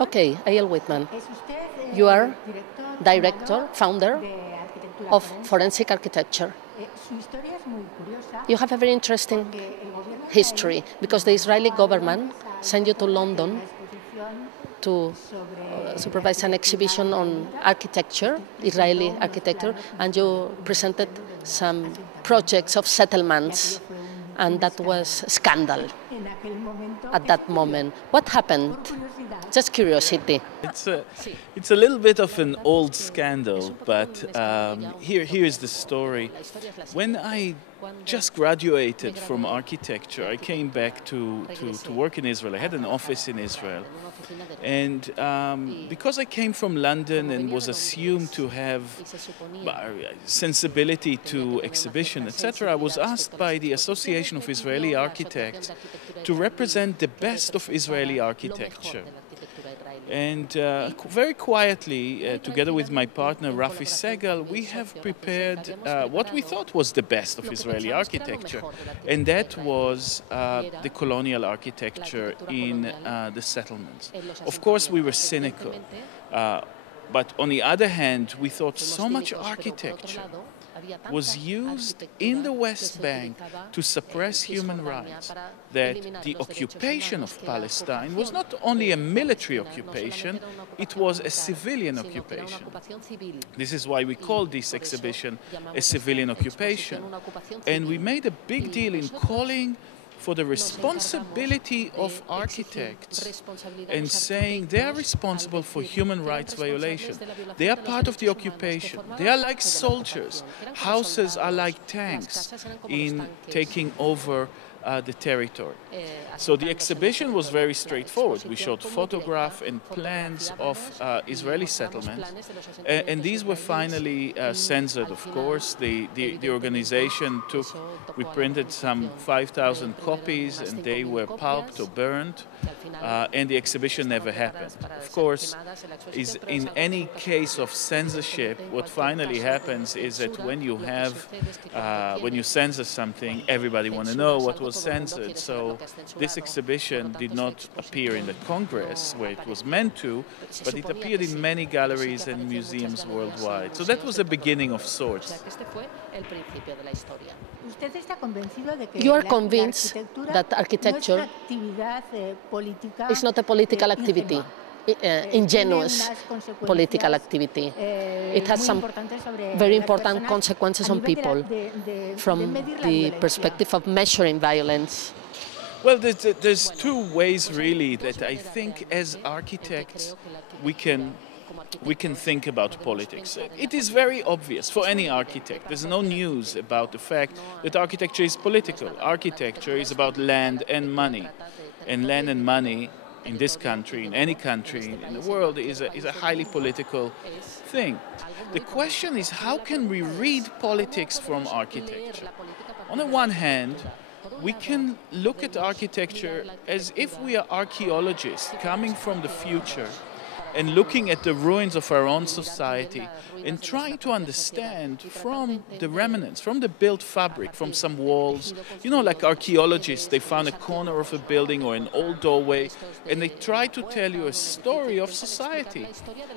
Okay, Eyal Weizman. You are director, founder of forensic architecture. You have a very interesting history because the Israeli government sent you to London to supervise an exhibition on architecture, Israeli architecture, and you presented some projects of settlements, and that was scandal at that moment. What happened? Just curiosity. It's a little bit of an old scandal, but here's the story. When I just graduated from architecture, I came back to work in Israel. I had an office in Israel. And because I came from London and was assumed to have sensibility to exhibition, etc., I was asked by the Association of Israeli Architects to represent the best of Israeli architecture. And very quietly, together with my partner Rafi Segal, we have prepared what we thought was the best of Israeli architecture, and that was the colonial architecture in the settlements. Of course, we were cynical, but on the other hand, we thought so much architecture was used in the West Bank to suppress human rights, that the occupation of Palestine was not only a military occupation, it was a civilian occupation. This is why we call this exhibition a civilian occupation. And we made a big deal in calling for the responsibility of architects and saying they are responsible for human rights violation. They are part of the occupation. They are like soldiers. Houses are like tanks in taking over the territory. So the exhibition was very straightforward. We showed photographs and plans of Israeli settlements, and these were finally censored, of course. The organization we printed some 5,000 copies, and they were pulped or burned, and the exhibition never happened. Of course, in any case of censorship, what finally happens is that when you censor something, everybody wants to know what was censored. So this exhibition did not appear in the Congress where it was meant to, but it appeared in many galleries and museums worldwide. So that was the beginning of sorts. You are convinced that architecture is not a political activity, ingenuous political activity. It has some very important consequences on people from the perspective of measuring violence. Well, there's two ways really that I think as architects we can think about politics. It is very obvious for any architect. There's no news about the fact that architecture is political. Architecture is about land and money. And land and money in this country, in any country in the world, is a highly political thing. The question is, how can we read politics from architecture? On the one hand, we can look at architecture as if we are archaeologists coming from the future and looking at the ruins of our own society and trying to understand from the remnants, from the built fabric, from some walls. You know, like archaeologists, they found a corner of a building or an old doorway, and they try to tell you a story of society,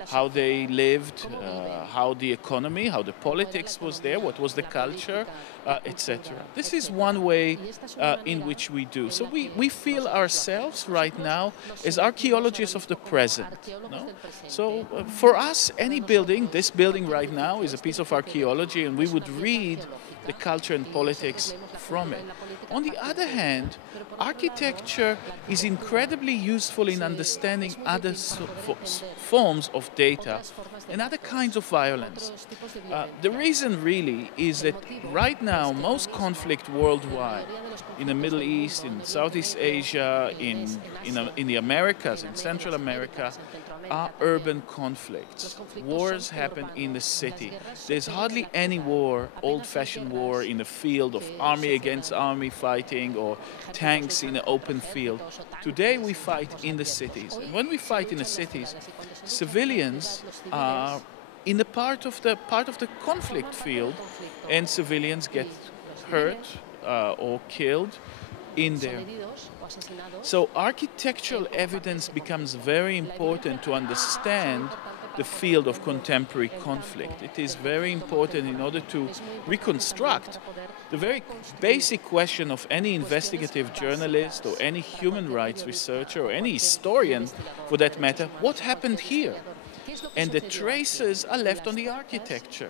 how they lived, how the economy, how the politics was there, what was the culture, etc. This is one way in which we do. So we feel ourselves right now as archaeologists of the present. No? So for us, any building, this building right now is a piece of archaeology, and we would read the culture and politics from it. On the other hand, architecture is incredibly useful in understanding other forms of data and other kinds of violence. The reason really is that right now most conflict worldwide, in the Middle East, in Southeast Asia, in the Americas, in Central America, are urban conflicts. Wars happen in the city. There's hardly any war, old-fashioned war in the field of army against army fighting or tanks in an open field. Today we fight in the cities. And when we fight in the cities, civilians are in the part of the conflict field, and civilians get hurt or killed in there. So architectural evidence becomes very important to understand the field of contemporary conflict. It is very important in order to reconstruct the very basic question of any investigative journalist or any human rights researcher or any historian, for that matter, what happened here? And the traces are left on the architecture.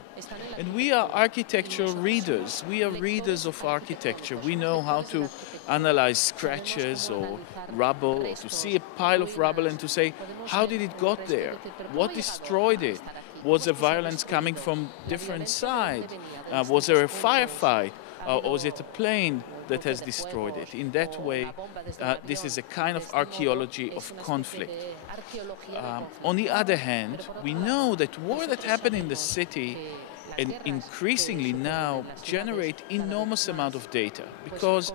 And we are architectural readers. We are readers of architecture. We know how to analyze scratches or rubble, or to see a pile of rubble and to say, how did it got there? What destroyed it? Was the violence coming from different sides? Was there a firefight? Or was it a plane that has destroyed it? In that way, this is a kind of archaeology of conflict. On the other hand, we know that war that happened in the city and increasingly now generate enormous amount of data, because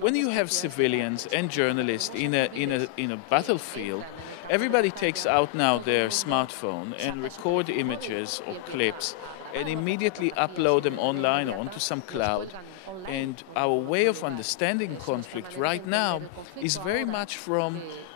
when you have civilians and journalists in a battlefield, everybody takes out now their smartphone and record images or clips and immediately upload them online or onto some cloud. And our way of understanding conflict right now is very much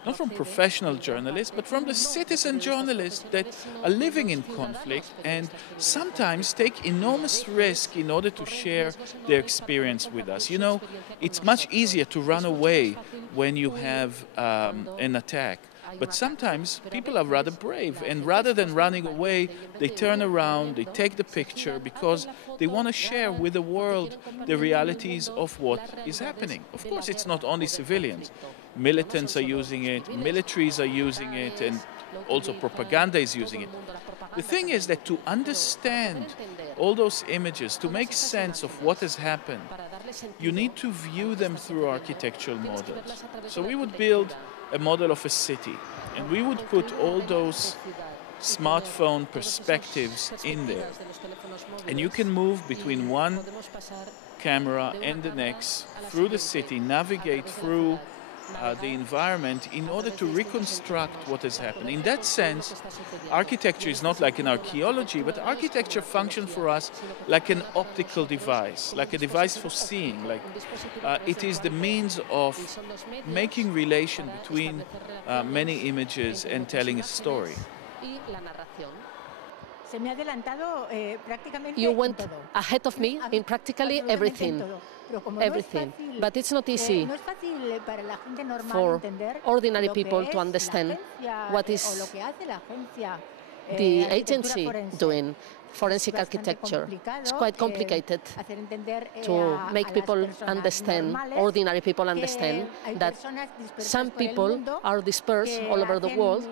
not from professional journalists, but from the citizen journalists that are living in conflict and sometimes take enormous risk in order to share their experience with us. You know, it's much easier to run away when you have an attack. But sometimes people are rather brave, and rather than running away, they turn around, they take the picture because they want to share with the world the realities of what is happening. Of course, it's not only civilians. Militants are using it, militaries are using it, and also propaganda is using it. The thing is that to understand all those images, to make sense of what has happened, you need to view them through architectural models. So we would build a model of a city, and we would put all those smartphone perspectives in there. And you can move between one camera and the next through the city, navigate through the environment in order to reconstruct what has happened. In that sense, architecture is not like an archaeology, but architecture functions for us like an optical device, like a device for seeing. Like it is the means of making relation between many images and telling a story. You went ahead of me in practically everything. But it's not easy for ordinary people to understand what is the agency doing. Forensic architecture. It's quite complicated to make people understand, ordinary people understand, that some people are dispersed all over the world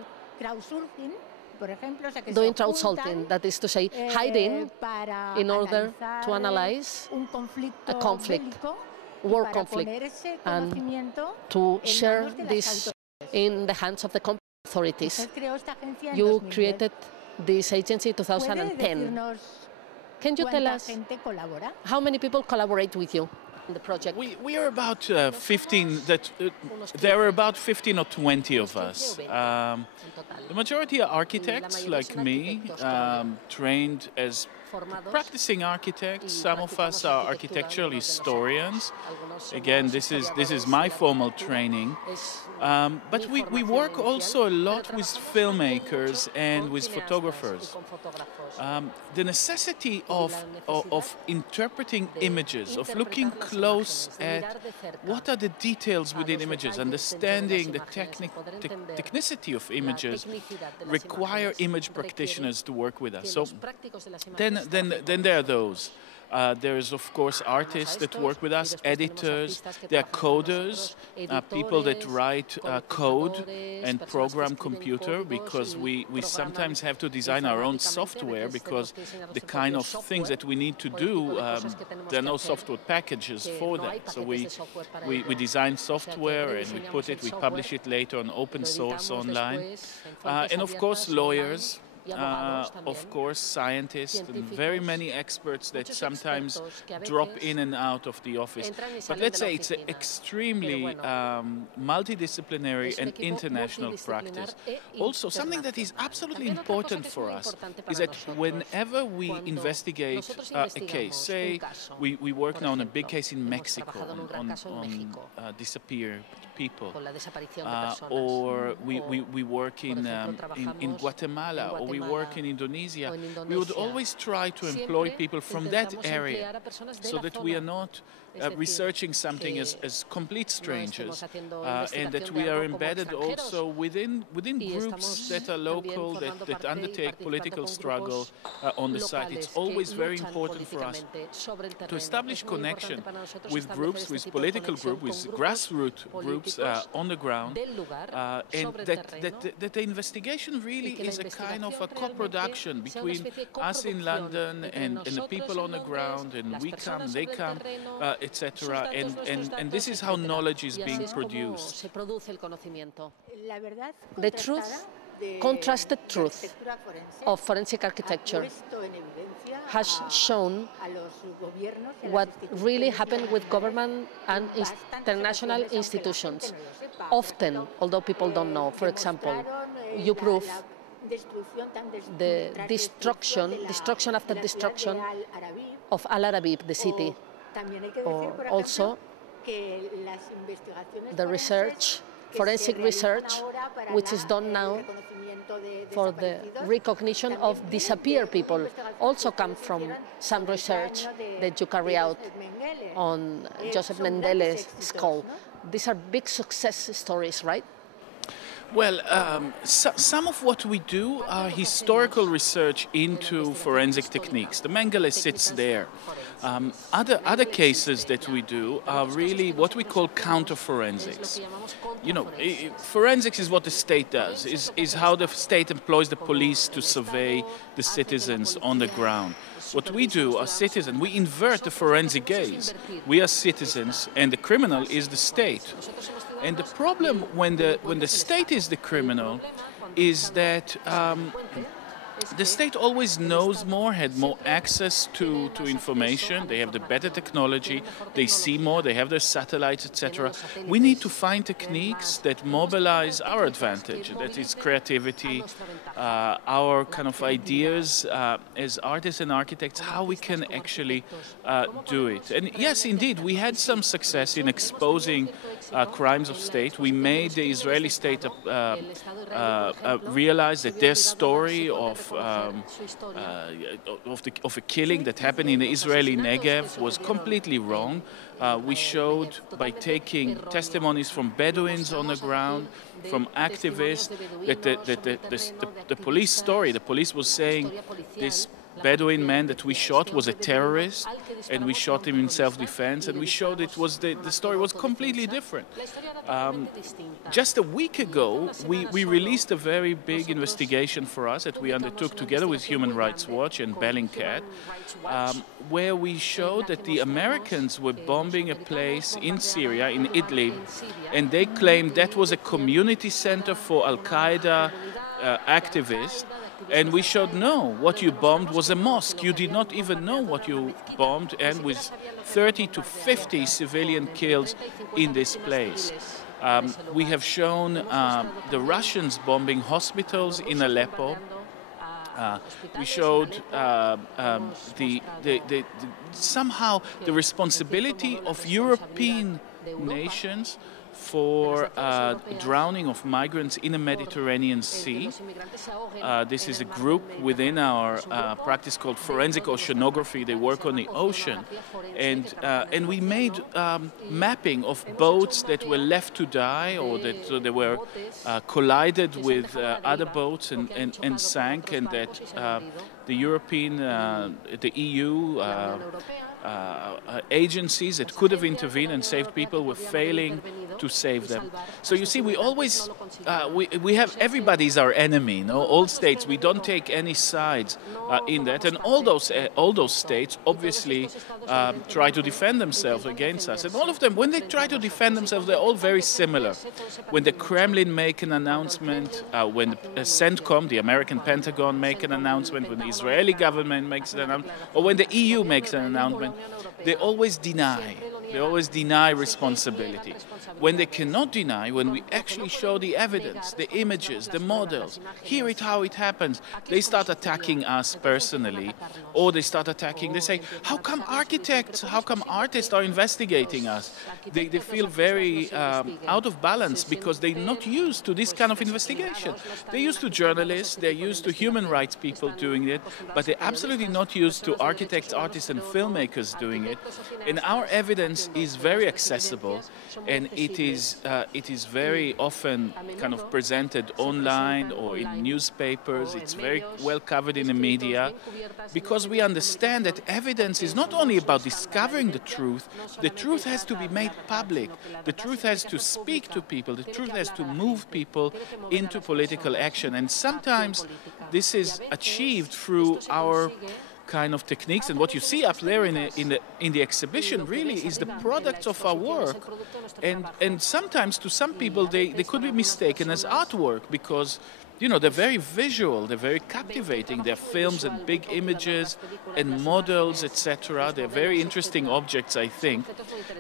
doing crowdsourcing, that is to say, hiding in order to analyze a conflict, war conflict, and to share this in the hands of the authorities. You created this agency in 2010. Can you tell us how many people collaborate with you in the project? We are about 15. There are about 15 or 20 of us. The majority are architects like me, trained as practicing architects. Some of us are architectural historians. Again, this is my formal training. But we work also a lot with filmmakers and with photographers. The necessity of interpreting images, of looking close at what are the details within images, understanding the technicity of images, require image practitioners to work with us. So then there are those. There is, of course, artists that work with us, editors, there are coders, people that write code and program computer, because we sometimes have to design our own software because the kind of things that we need to do, there are no software packages for that. So we design software and we publish it later on open source online. And of course, lawyers. of course, scientists and very many experts that sometimes drop in and out of the office. But let's say it's an extremely multidisciplinary and international practice. Also, something that is absolutely important for us is that whenever we investigate a case, say we work now on a big case in Mexico on disappeared people, or we work in Guatemala, or we work in Indonesia, we would always try to employ people from that area so that we are not researching something as complete strangers, and that we are embedded also within groups that are local, that undertake political struggle on the site. It's always very important for us to establish connection with groups, with political groups, with grassroots groups on the ground, and that the investigation really is a kind of a co-production between us in London and the people on the ground, and we come, they come, etc. And this is how knowledge is being produced. The truth, contrasted truth of forensic architecture has shown what really happened with government and international institutions. Often, although people don't know, for example, you prove the destruction after destruction of Al Arabib, the city, or also the research, forensic research, which is done now for the recognition of disappeared people, also come from some research that you carry out on Joseph Mengele's skull. These are big success stories, right? Well, some of what we do are historical research into forensic techniques. The Mengele sits there. Other cases that we do are really what we call counter-forensics. You know, forensics is what the state does, is how the state employs the police to survey the citizens on the ground. What we do as citizens, we invert the forensic gaze. We are citizens, and the criminal is the state. And the problem when the state is the criminal is that the state always knows more, had more access to information. They have the better technology. They see more. They have their satellites, etc. We need to find techniques that mobilize our advantage. That is creativity, our kind of ideas as artists and architects, how we can actually do it. And yes, indeed, we had some success in exposing crimes of state. We made the Israeli state realize that their story of a killing that happened in the Israeli Negev was completely wrong. We showed by taking testimonies from Bedouins on the ground, from activists, that the police story, the police was saying this Bedouin man that we shot was a terrorist, and we shot him in self-defense, and we showed it was the story was completely different. Just a week ago, we released a very big investigation for us that we undertook together with Human Rights Watch and Bellingcat, where we showed that the Americans were bombing a place in Syria, in Idlib, and they claimed that was a community center for Al-Qaeda activists. And we showed, no, what you bombed was a mosque. You did not even know what you bombed, and with 30 to 50 civilian killed in this place. We have shown the Russians bombing hospitals in Aleppo. We showed somehow the responsibility of European nations for drowning of migrants in the Mediterranean Sea. This is a group within our practice called forensic oceanography. They work on the ocean, and we made mapping of boats that were left to die, or that they were collided with other boats and sank, and that the European, the EU agencies that could have intervened and saved people were failing to save them. So you see, we always, we have, everybody's our enemy, no? All states, we don't take any sides in that. And all those states obviously try to defend themselves against us. And all of them, when they try to defend themselves, they're all very similar. When the Kremlin make an announcement, when the CENTCOM, the American Pentagon, make an announcement, when the Israeli government makes an announcement, or when the EU makes an announcement, they always deny. They always deny responsibility. When they cannot deny, when we actually show the evidence, the images, the models, hear it how it happens, they start attacking us personally, or they start attacking, they say, how come architects, how come artists are investigating us? They feel very out of balance because they're not used to this kind of investigation. They're used to journalists, they're used to human rights people doing it, but they're absolutely not used to architects, artists, and filmmakers doing it. And our evidence is very accessible, and it is very often kind of presented online or in newspapers. It's very well covered in the media, because we understand that evidence is not only about discovering the truth has to be made public, the truth has to speak to people, the truth has to move people into political action, and sometimes this is achieved through our kind of techniques. And what you see up there in the exhibition really is the products of our work, and sometimes to some people they could be mistaken as artwork, because they're very visual, they're very captivating, they're films and big images and models, etc. They're very interesting objects, I think,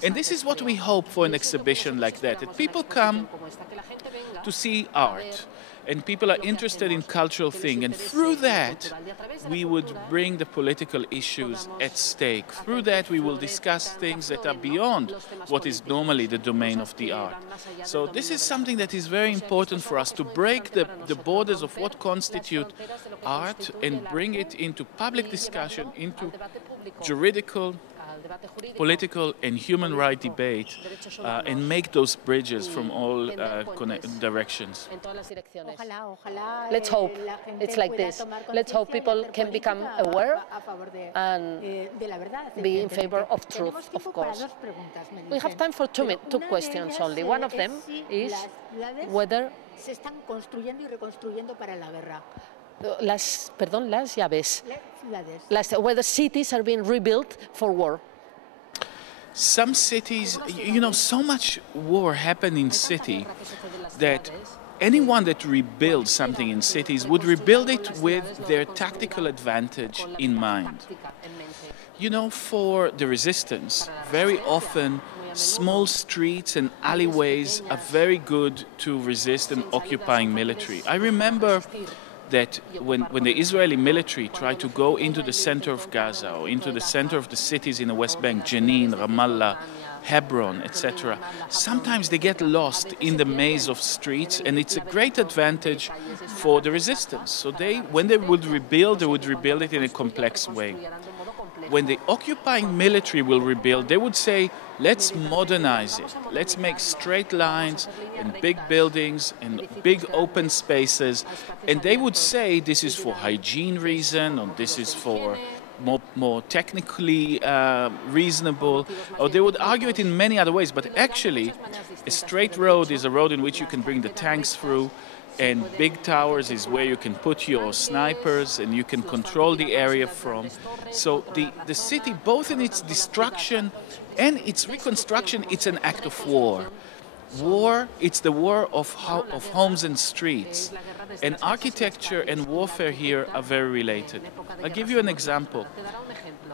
and this is what we hope for an exhibition like that people come to see art, and people are interested in cultural things, and through that we would bring the political issues at stake. Through that we will discuss things that are beyond what is normally the domain of the art. So this is something that is very important for us, to break the borders of what constitute art and bring it into public discussion, into juridical, political and human rights debate, and make those bridges from all directions. Let's hope it's like this. Let's hope people can become aware and be in favor of truth, of course. We have time for two questions only. One of them is whether whether cities are being rebuilt for war. Some cities, so much war happened in city that anyone that rebuilds something in cities would rebuild it with their tactical advantage in mind. For the resistance, very often small streets and alleyways are very good to resist an occupying military. I remember that when the Israeli military tried to go into the center of Gaza or into the center of the cities in the West Bank, Jenin, Ramallah, Hebron, etc., sometimes they get lost in the maze of streets, and it's a great advantage for the resistance. So when they would rebuild it in a complex way. When the occupying military will rebuild, they would say, let's modernize it. Let's make straight lines and big buildings and big open spaces. And they would say this is for hygiene reason, or this is for more technically reasonable, or they would argue it in many other ways. But actually, a straight road is a road in which you can bring the tanks through, and big towers is where you can put your snipers and you can control the area from. So the city, both in its destruction and its reconstruction, it's an act of war. War, it's the war of homes and streets. And architecture and warfare here are very related. I'll give you an example.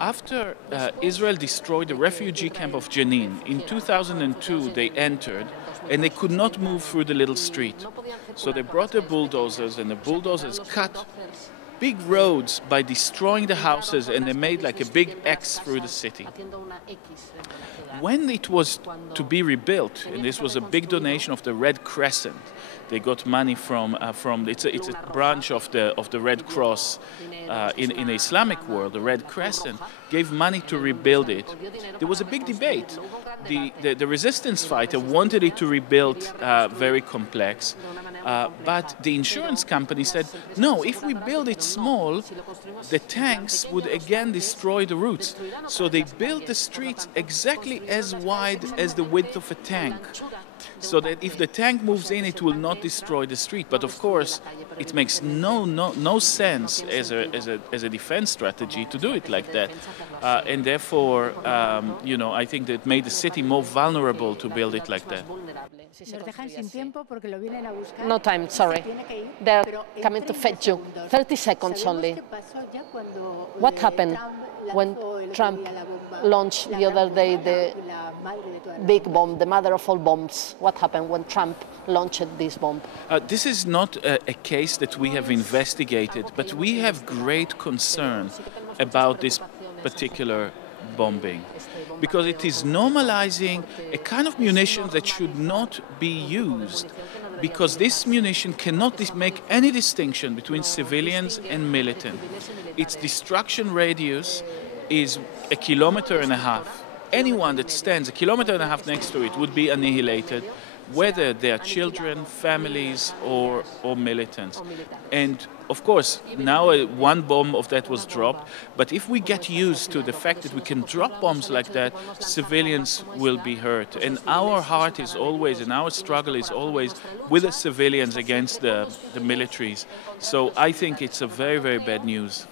After Israel destroyed the refugee camp of Jenin, in 2002 they entered, and they could not move through the little street. So they brought the bulldozers, and the bulldozers cut big roads by destroying the houses, and they made like a big X through the city. When it was to be rebuilt, and this was a big donation of the Red Crescent, they got money from it's a branch of the Red Cross in the Islamic world. The Red Crescent gave money to rebuild it. There was a big debate. The resistance fighter wanted it to rebuild very complex, but the insurance company said, no, if we build it small, the tanks would again destroy the routes. So they built the streets exactly as wide as the width of a tank. so that if the tank moves in, it will not destroy the street. But of course, it makes no sense as a defense strategy to do it like that. And therefore, I think that made the city more vulnerable to build it like that. No time, sorry. They're coming to fetch you. 30 seconds only. What happened when Trump launched the other day the big bomb, the mother of all bombs? What happened when Trump launched this bomb? This is not a case that we have investigated, but we have great concern about this particular bombing, because it is normalizing a kind of munition that should not be used, because this munition cannot make any distinction between civilians and militant. Its destruction radius is 1.5 kilometers. Anyone that stands 1.5 kilometers next to it would be annihilated, whether they are children, families, or militants. And of course, now one bomb of that was dropped, but if we get used to the fact that we can drop bombs like that, civilians will be hurt. And our heart is always, and our struggle is always with the civilians against the militaries. So I think it's a very, very bad news.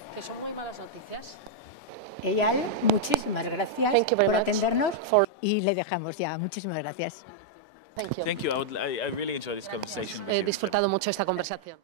Eyal, muchísimas gracias por atendernos y le dejamos ya. Muchísimas gracias. Thank you. Thank you. I really enjoyed this conversation. He disfrutado mucho esta conversación.